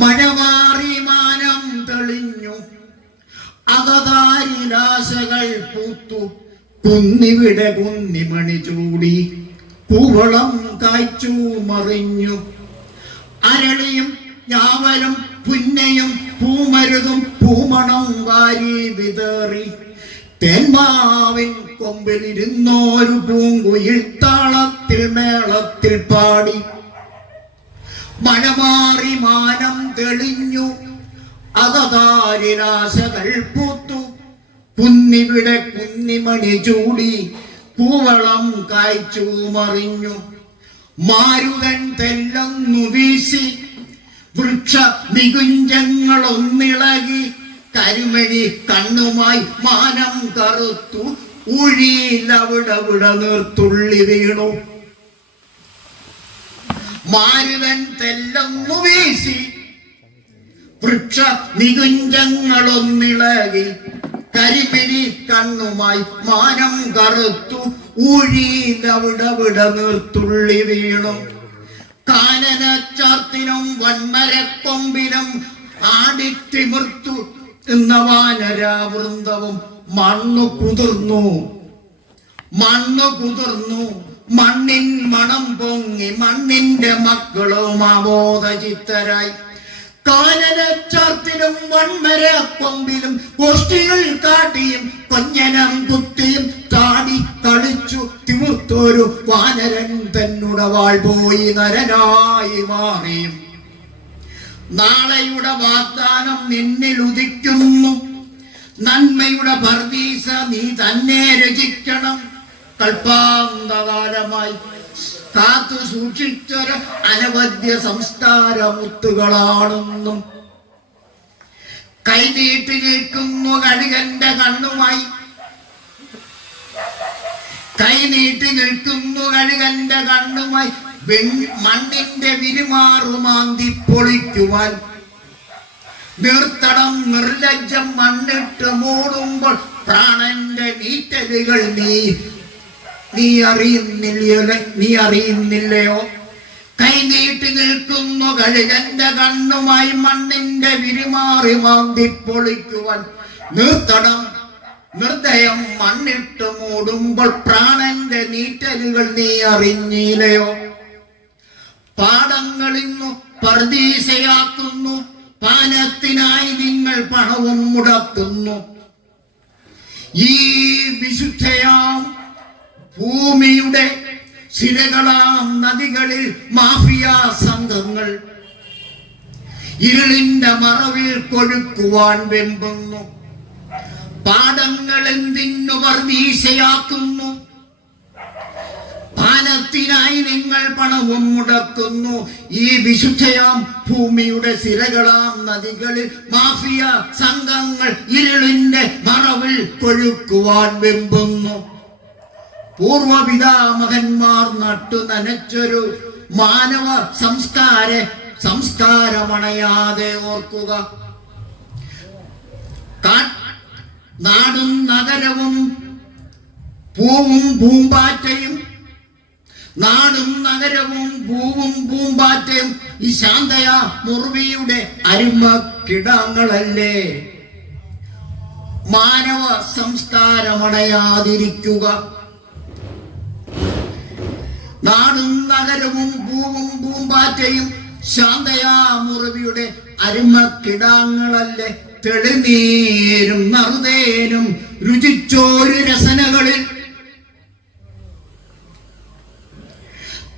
മഴ മാറി മാനം തെളിഞ്ഞു, അകതാരിലാശകൾ പൂത്തു, കുന്നിവിടെ കുന്നിമണി ചൂടി, പൂവളം കായ്ച്ചു മറിഞ്ഞു. അരളിയും ഞാവലും പുന്നയും പൂമരുതും പൂമണം വാരി വിതറി, തേന്മാവിൻ കൊമ്പിലിരുന്നോരു പൂങ്കുയിൽ താളത്തിൽ മേളത്തിൽ പാടി. മഴ മാറി മാനം തെളിഞ്ഞു, അകതാരിലാശകൾ പൂത്തു, കുന്നിവിടെ കുന്നിമണി ചൂടി, പൂവളം കായ്ച്ചു മറിഞ്ഞു. മാരുതൻ തെല്ലൊന്നു വീശി, വൃക്ഷ നികുഞ്ചങ്ങളൊന്നിളകി, കരിമണി കണ്ണുമായി മാനം കറുത്തു, ഊഴിയിലവിടവിട നീർത്തുള്ളി വീണു. മാരുതൻ തെല്ലൊന്നു വീശി, വൃക്ഷ നികുഞ്ചങ്ങളൊന്നിളകി, കരിമിനി കണ്ണുമായി മാനം കറുത്തു, ഊഴിയിലവിടവിട നീർത്തുള്ളി വീണു. കാനനച്ചാർത്തിനും വൻമരക്കൊമ്പിനും ആടിത്തിമിർത്തു എന്ന വാനരാവൃന്ദവും മണ്ണു കുതിർന്നു. മണ്ണിൻ മണം പൊങ്ങി, മണ്ണിന്റെ മക്കളും ആബോധചിത്തരായി. കാനനച്ചാർത്തിനും വൻമരക്കൊമ്പിലും ഗോഷ്ഠികൾ കാട്ടിയും കൊഞ്ഞനം കുത്തിയും താടി കളിച്ചു തിമിർത്തൊരു വാനരൻ തന്നുടെ വാൾ പോയി നരനായി മാറിയും. നാളെയുടെ വാഗ്ദാനം നിന്നിൽ ഉദിക്കുന്നു, നന്മയുടെ പർദീസ നീ തന്നെ രചിക്കണം. കൽപ്പാന്തകാലമായി കാത്തു സൂക്ഷിച്ചൊരു അനവധ്യ സംസ്കാരമുത്തുകളാണെന്നും. കൈനീട്ടി നിൽക്കുന്നു കഴുകന്റെ കണ്ണുമായി, കൈനീട്ടി നിൽക്കുന്നു കഴുകന്റെ കണ്ണുമായി, മണ്ണിന്റെ വിരുമാറുമാന്തി പൊളിക്കുവാൻ. നീർത്തടം നിർലജ്ജം മണ്ണിട്ട് മൂടുമ്പോൾ പ്രാണന്റെ നീറ്റലുകൾ നീ അറിയുന്നില്ലയോ? കൈനീട്ടി നിൽക്കുന്നു കഴുകന്റെ കണ്ണുമായി, മണ്ണിന്റെ വിരുമാറി മാന്തി പൊളിക്കുവാൻ. നീർത്തടം നിർദ്ദയം മണ്ണിട്ട് മൂടുമ്പോൾ പ്രാണന്റെ നീറ്റലുകൾ നീ അറിഞ്ഞില്ലയോ? പാടങ്ങളിന്നു പർദീസയാക്കുന്നു, പാനത്തിനായി നിങ്ങൾ പണവും മുടക്കുന്നു. ഈ വിശുദ്ധയാം ഭൂമിയുടെ ശിലകളാം നദികളിൽ മാഫിയ സംഘങ്ങൾ ഇരുളിന്റെ മറവിൽ കൊഴുക്കുവാൻ വെമ്പുന്നു. പാടങ്ങൾ എന്തിനു പർദീസയാക്കുന്നു, പാനത്തിനായി നിങ്ങൾ പണവും മുടക്കുന്നു. ഈ വിശുദ്ധയാം ഭൂമിയുടെ ശിലകളാം നദികളിൽ മാഫിയ സംഘങ്ങൾ ഇരുളിന്റെ മറവിൽ കൊഴുക്കുവാൻ വെമ്പുന്നു. പൂർവപിതാമഹന്മാർ നട്ടു നനച്ചൊരു മാനവ സംസ്കാരമണയാതെ ഓർക്കുക. നാടും നഗരവും പൂവും പൂമ്പാറ്റയും, നാടും നഗരവും പൂവും പൂമ്പാറ്റയും ഈ ശാന്തയ മുർവിയുടെ അരുമ കിടങ്ങളല്ലേ? മാനവ സംസ്കാരമണയാതിരിക്കുക. നാടും നഗരവും പൂവും പൂമ്പാറ്റയും ശാന്തയാ മുറിവിയുടെ അരുമക്കിടാങ്ങളല്ലേ? തെളിനീരും നറുതേനും രുചിച്ചോരു രസനകളിൽ,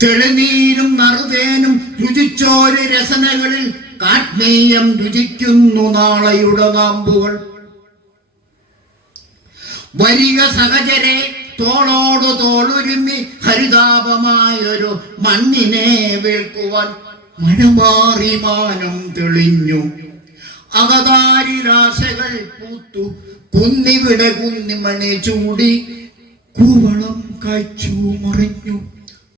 തെളിനീരും നറുതേനും രുചിച്ചോരു രസനകളിൽ കാഠ്മീയം രുചിക്കുന്നു നാളെയുടെ നാമ്പുകൾ. വരിക സഹചരെ തോളോട് തോളുരുമ്മി ഹരിതാപമായൊരു മണ്ണിനെ വീഴ്ക്കുവാൻ. മഴ മാറി മാനം തെളിഞ്ഞു, അകതാരിലാശകൾ പൂത്തു, കുന്നിവിടെ കുന്നിമണി ചൂടി, കൂവളം കായ്ച്ചു മറിഞ്ഞു.